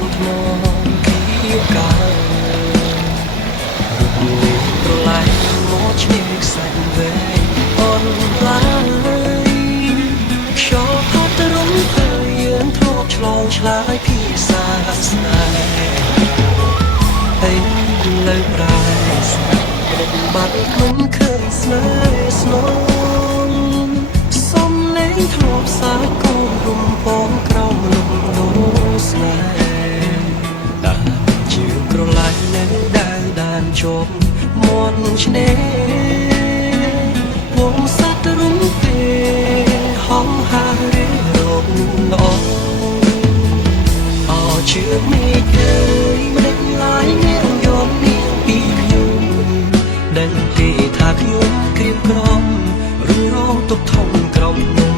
ងថ្មគៀវការូបនេះប្រឡាយមកឆ្នេរខ្សាច់វែងអនឡាយខ្យល់ផាត់រំភើយយើងធ្លាប់ឆ្លងឆ្លើយភាសាស្នេហ៍ហើយនៅប្រែស្នាបាត់មិនឃើញស្នេហ៍ស្នងសំឡេងធ្លាប់សាកូនរំពងក្រោមលំដូរស្នេហ៍តែជាក្រឡាញ់នៅដើរដានជប់មន់ឆ្នេរវងសត្វរុំពេលហងហារិរោគល្អអោជឿមេឃអើយមិនដេញឡាយនាងយកនាងពីខ្ញុំដឹងទេថាខ្ញុំក្រៀមក្រំរួចរងទុកធំក្រំខ្ញុំ